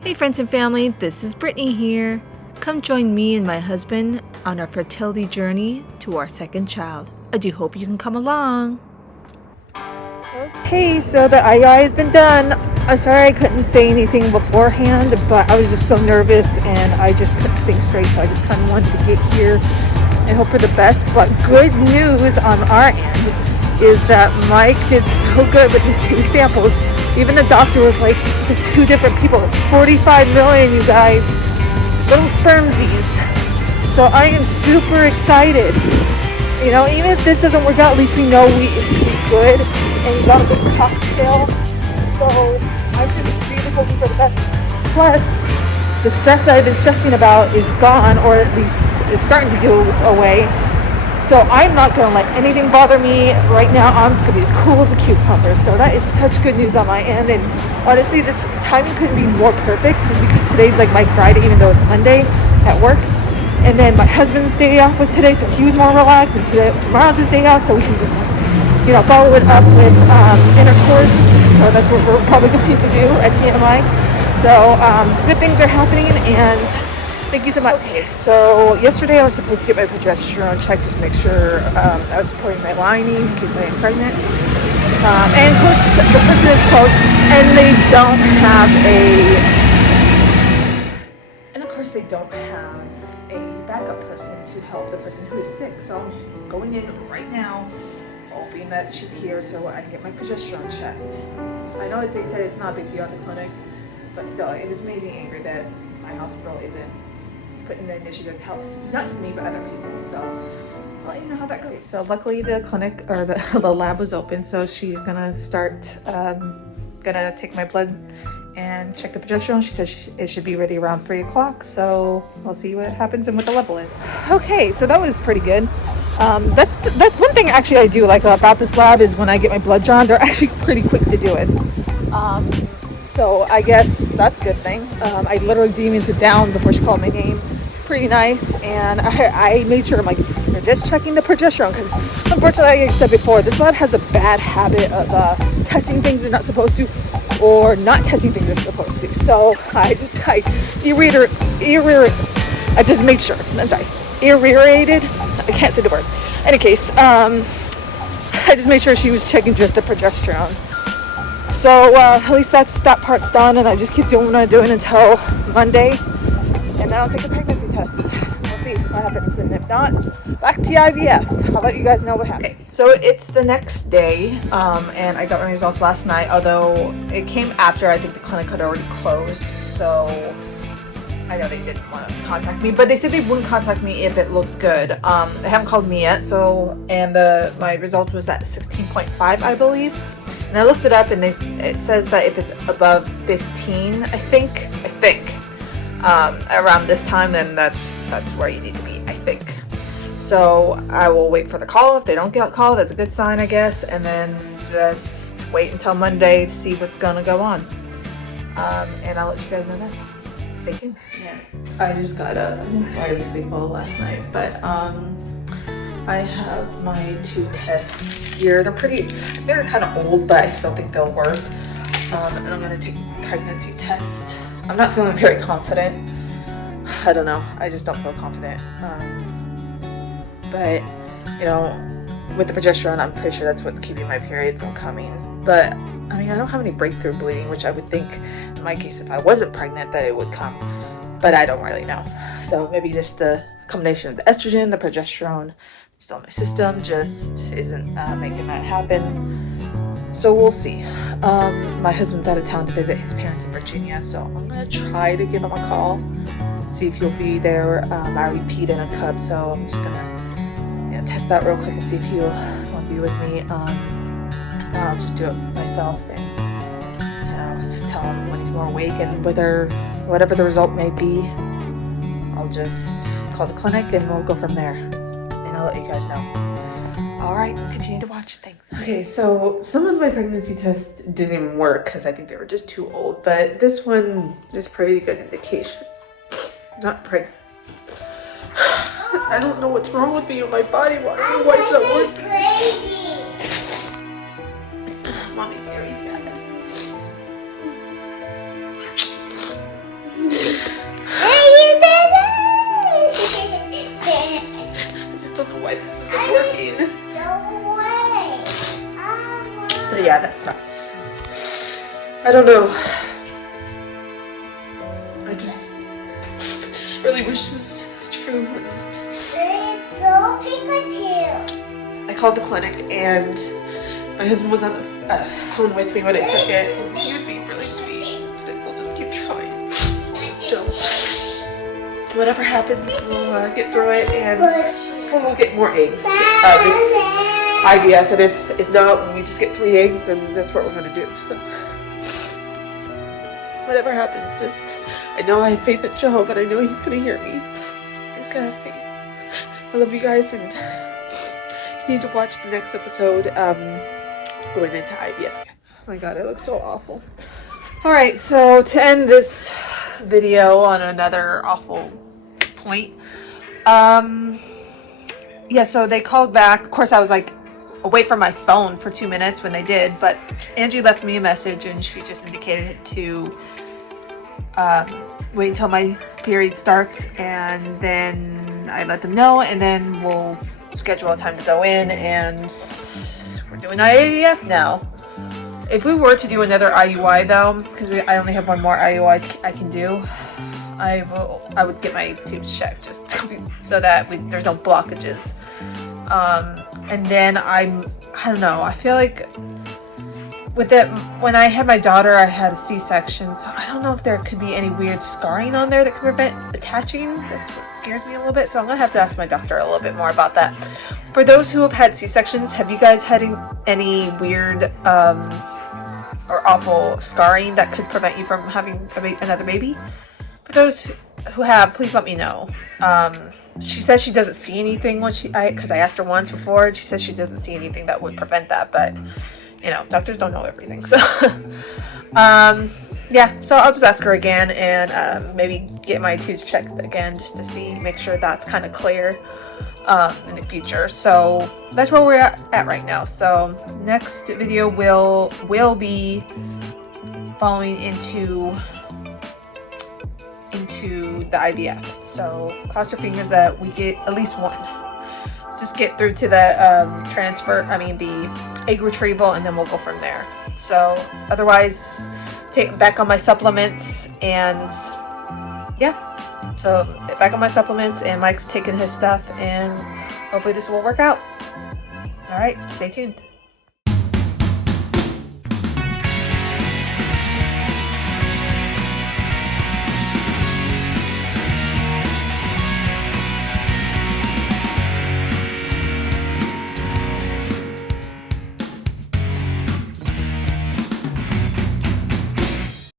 Hey friends and family, this is Brittany here. Come join me and my husband on our fertility journey to our second child. I do hope you can come along. Okay, so the IUI has been done. I'm sorry I couldn't say anything beforehand, but I was just so nervous and I just couldn't think straight, so I just kind of wanted to get here and hope for the best. But good news on our end is that Mike did so good with his 2 samples. Even the doctor was like, it's 2 different people, 45 million, you guys, little spermsies. So I am super excited. You know, even if this doesn't work out, at least we know he's good and he's on a good cocktail. So I'm just really hoping for the best. Plus, the stress that I've been stressing about is gone, or at least is starting to go away. So I'm not going to let anything bother me right now. I'm just going to be as cool as a cucumber. So that is such good news on my end. And honestly, this timing couldn't be more perfect just because today's like my Friday, even though it's Monday at work. And then my husband's day off was today, so he was more relaxed. And tomorrow's his day off, so we can just, you know, follow it up with intercourse. So that's what we're probably going to do at TMI. So good things are happening, and thank you so much. Okay, so yesterday I was supposed to get my progesterone checked just to make sure I was supporting my lining in case I am pregnant. And of course, the person is close, and they don't have a backup person to help the person who is sick. So I'm going in right now, hoping that she's here so I can get my progesterone checked. I know that they said it's not a big deal at the clinic, but still, it just made me angry that my hospital isn't putting the initiative to help not just me but other people. So I'll let you know how that goes. So luckily the clinic or the lab was open, so she's gonna start gonna take my blood and check the progesterone. She said it should be ready around 3 o'clock, so we'll see what happens and what the level is. Okay, so that was pretty good. That's one thing actually I do like about this lab is when I get my blood drawn, they're actually pretty quick to do it. So I guess that's a good thing. I literally didn't even sit down before she called my name. Pretty nice, and I made sure I'm like, you're just checking the progesterone, because unfortunately, like I said before, this lab has a bad habit of testing things they're not supposed to, or not testing things they're supposed to. So I just made sure. I'm sorry, irritated. I can't say the word. In any case, I just made sure she was checking just the progesterone. So at least that part's done, and I just keep doing what I'm doing until Monday, and then I'll take the pregnancy test. We'll see what happens, and if not, back to IVF. I'll let you guys know what happens. Okay, so it's the next day, and I got my results last night, although it came after I think the clinic had already closed, so I know they didn't want to contact me, but they said they wouldn't contact me if it looked good. They haven't called me yet, so, and my result was at 16.5, I believe. And I looked it up, and it says that if it's above 15, I think, around this time, then that's where you need to be, I think. So I will wait for the call. If they don't get a call, that's a good sign, I guess. And then just wait until Monday to see what's gonna go on. And I'll let you guys know that. Stay tuned. Yeah, I just got up. I didn't barely sleep well last night, but I have my 2 tests here. They're kind of old, but I still think they'll work. And I'm gonna take a pregnancy test. I'm not feeling very confident. I don't know. I just don't feel confident. But you know, with the progesterone, I'm pretty sure that's what's keeping my period from coming. But I mean, I don't have any breakthrough bleeding, which I would think, in my case, if I wasn't pregnant, that it would come. But I don't really know. So maybe just the combination of the estrogen, the progesterone, still in my system, just isn't making that happen. So we'll see. My husband's out of town to visit his parents in Virginia, so I'm gonna try to give him a call, see if he'll be there. I already peed in a cup, so I'm just gonna test that real quick and see if he'll want to be with me. I'll just do it myself, and just tell him when he's more awake, and whatever the result may be, I'll just call the clinic and we'll go from there, and I'll let you guys know. All right, continue to watch. Thanks. Okay, so some of my pregnancy tests didn't even work because I think they were just too old, but this one is pretty good indication. Not pregnant. I don't know what's wrong with me or my body. Why is that working? Mommy's very sad. I don't know. I just really wish it was true. I called the clinic and my husband was on the phone with me when I took it. He was being really sweet. He said, we'll just keep trying. So, whatever happens, we'll get through it and we'll get more eggs. This IVF, and if not, we just get 3 eggs, then that's what we're going to do. So, whatever happens, just I know I have faith in Jehovah, and I know He's going to hear me. I just gotta have faith. I love you guys, and you need to watch the next episode going into IVF. Oh my god, it looks so awful. Alright, so to end this video on another awful point, yeah, so they called back. Of course, I was like away from my phone for 2 minutes when they did, but Angie left me a message and she just indicated to wait until my period starts, and then I let them know, and then we'll schedule a time to go in, and we're doing IVF now. If we were to do another IUI though, because I only have one more IUI I can do, I would get my tubes checked just so that there's no blockages. And then I don't know, I feel like with it, when I had my daughter, I had a C-section, so I don't know if there could be any weird scarring on there that could prevent attaching. That's what scares me a little bit, so I'm gonna have to ask my doctor a little bit more about that. For those who have had C-sections, have you guys had any weird or awful scarring that could prevent you from having another baby? For those who have, please let me know. She says she doesn't see anything because I asked her once before, and she says she doesn't see anything that would prevent that, but you know, doctors don't know everything, so yeah, so I'll just ask her again, and maybe get my tubes checked again just to make sure that's kind of clear in the future. So that's where we're at right now. So next video will be following into the IVF. So cross your fingers that we get at least one. Let's just get through to the the egg retrieval, and then we'll go from there. So otherwise, take back on my supplements, and yeah, so back on my supplements, and Mike's taking his stuff, and hopefully this will work out. All right, stay tuned.